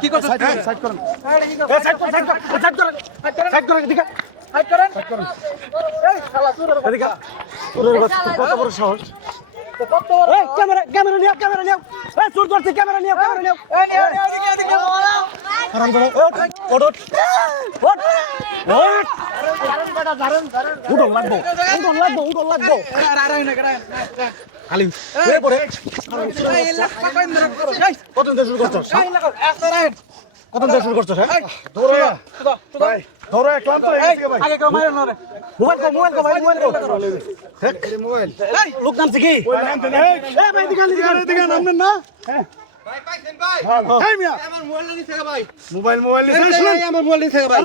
কি করছ সাইড করুন এই শালা তোর এদিকে কত বড় সাহস এই ক্যামেরা নিও এই চোর ধরতে ক্যামেরা নিও এদিকে আরাম করো ওঠ উঠো লাগবো খালি পরে কত শুরু করছো হ্যাঁ ধরো ক্লান্ত হয়ে গেছে ভাই আগে কেউ মারেন না রে মোবাইল লোক নামছে কি ভাই দিকে নামবেন না ভাই পাইছেন ভাই এই মিয়া আমার মোবাইল নিয়ে থেকে ভাই মোবাইল এই আমার মোবাইল নিয়ে থেকে ভাই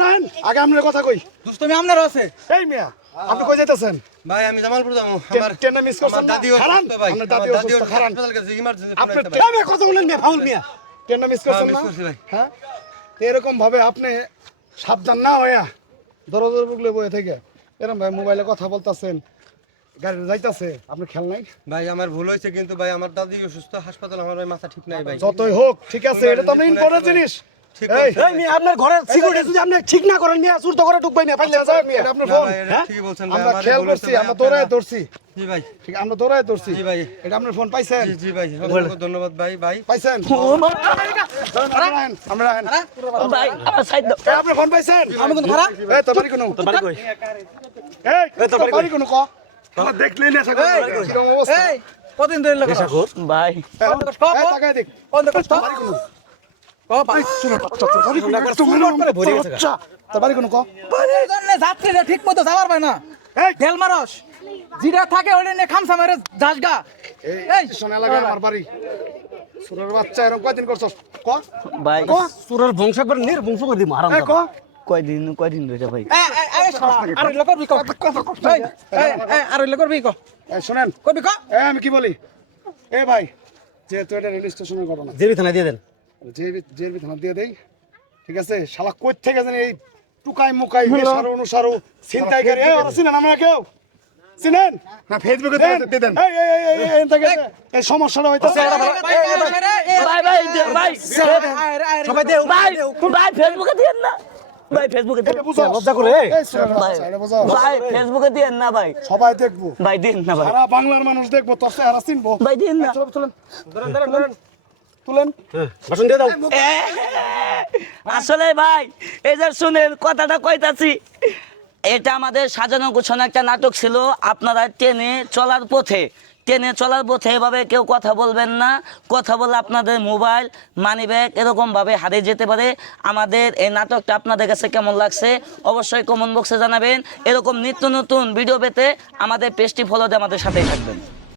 আগে আপনার কথা কই দুষ্টমি আপনার আছে এই মিয়া আপনি কই যাইতেছেন ভাই আমি জামালপুর যাবো ট্রেন মিস করছেন আমার দাদি খারান অসুস্থ ভাই আপনার দাদি আমার অসুস্থ খারান হাসপাতাল গেছে ইমার্জেন্সি আপনি ট্রেনে কথা বলেন না ফাউল মিয়া ট্রেন মিস করছেন মিস না করছি ভাই হ্যাঁ এরকম ভাবে আপনি সাবধান না হইয়া দরজা বুকলে বয়ে থেকে এরকম ভাই মোবাইলে কথা বলতাছেন গাড়ি যাইতাছে আপনি খেয়াল নাই ভাই আমার ভুল হয়েছে কিন্তু ভাই আমার দাদি অসুস্থ হাসপাতাল আমার ভাই মাথা ঠিক নাই ভাই যতই হোক ঠিক আছে এটা তো আপনি ইম্পর্টেন্ট জিনিস ঠিক এই বলছেন মিয়া আপনার ঘরের সিকিউরিটি যদি আপনি ঠিক না করেন মিয়া চুর তো করে ঢুকবাই না পাইলে যায় মিয়া আপনার না ফোন ভাই, এটা হ্যাঁ ঠিকই বলছেন ভাই, আমরা আমারই খেয়াল ভুল করছি হয়েছে ভাই, আমরা দৌড়ায় ধরছি জি ভাই ঠিক আমরা দৌড়ায় ধরছি জি ভাই এটা আপনার ফোন পাইছেন জি ভাই অসংখ্য ধন্যবাদ ভাই ভাই পাইছেন আমরা ভাই আমার সাইড দাও আপনি ফোন পাইছেন আমি কিন্তু খারাপ এই তোর বাড়ি কোন বাড়ি কই এই তোর বাড়ি কোন ক তোমরা দেখলেই না সাগর কিরকম অবস্থা এই কতদিন ধরে লাগা ভাই এই তাকায় দেখ কোন দেখছ তো বাড়ি কোন ও ভাই তোর বাড়ি কোন ক এই জন্য যাত্রীরা ঠিক মতো যাবার পায় না এই তেল মারস জিরা থাকে ওলে নে খামসা মেরে যাসগা এই স্টেশন এলাকায় আমার বাড়ি সুরের বাচ্চা এরকম কয়দিন করছস ক ভাই ক সুরের বংশ করে নির্বংশ করে দিম আরাম এই ক কয়দিন ধরে ভাই এই আর লোক করবি কো এই আর লোক করবি কো এই শুনেন করবি কো এই আমি কি বলি এ ভাই যেহেতু এটা রেল স্টেশনের ঘটনা জেবি থানা দিয়ে দেন জেল থানা দিয়ে দেই ঠিক আছে শালা কই থেকে জানি এই টুকাই মুকাই সারু অনুসারু চিন্তাইকারী এই ওরা চিনেন আমরা কেউ চিনেন না ফেসবুকে দিয়ে দেন এই থেকে এই সমস্যাটা হইতাছে ভাই সবাই দে ভাই ফেসবুকে দিয়েন না ভাই ফেসবুকে দিয়েন লজ্জা করে ভাই ফেসবুকে দিয়েন না ভাই সবাই দেখবো ভাই দিন না ভাই সারা বাংলার মানুষ দেখবো তোর চেহারা চিনবো ভাই দিন না তুলেন তুলেন ভাষণ দিয়ে দাও আসলে ভাই এই যে শুনেন কথাটা কইতাছি এটা আমাদের সাজানো গোছানো একটা নাটক ছিল আপনারা ট্রেনে চলার পথে এভাবে কেউ কথা বলবেন না কথা বললে আপনাদের মোবাইল মানিব্যাগ এরকমভাবে হারিয়ে যেতে পারে আমাদের এই নাটকটা আপনাদের কাছে কেমন লাগছে অবশ্যই কমেন্ট বক্সে জানাবেন এরকম নিত্য নতুন ভিডিও পেতে আমাদের পেজটি ফলো দিয়ে আমাদের সাথেই থাকবেন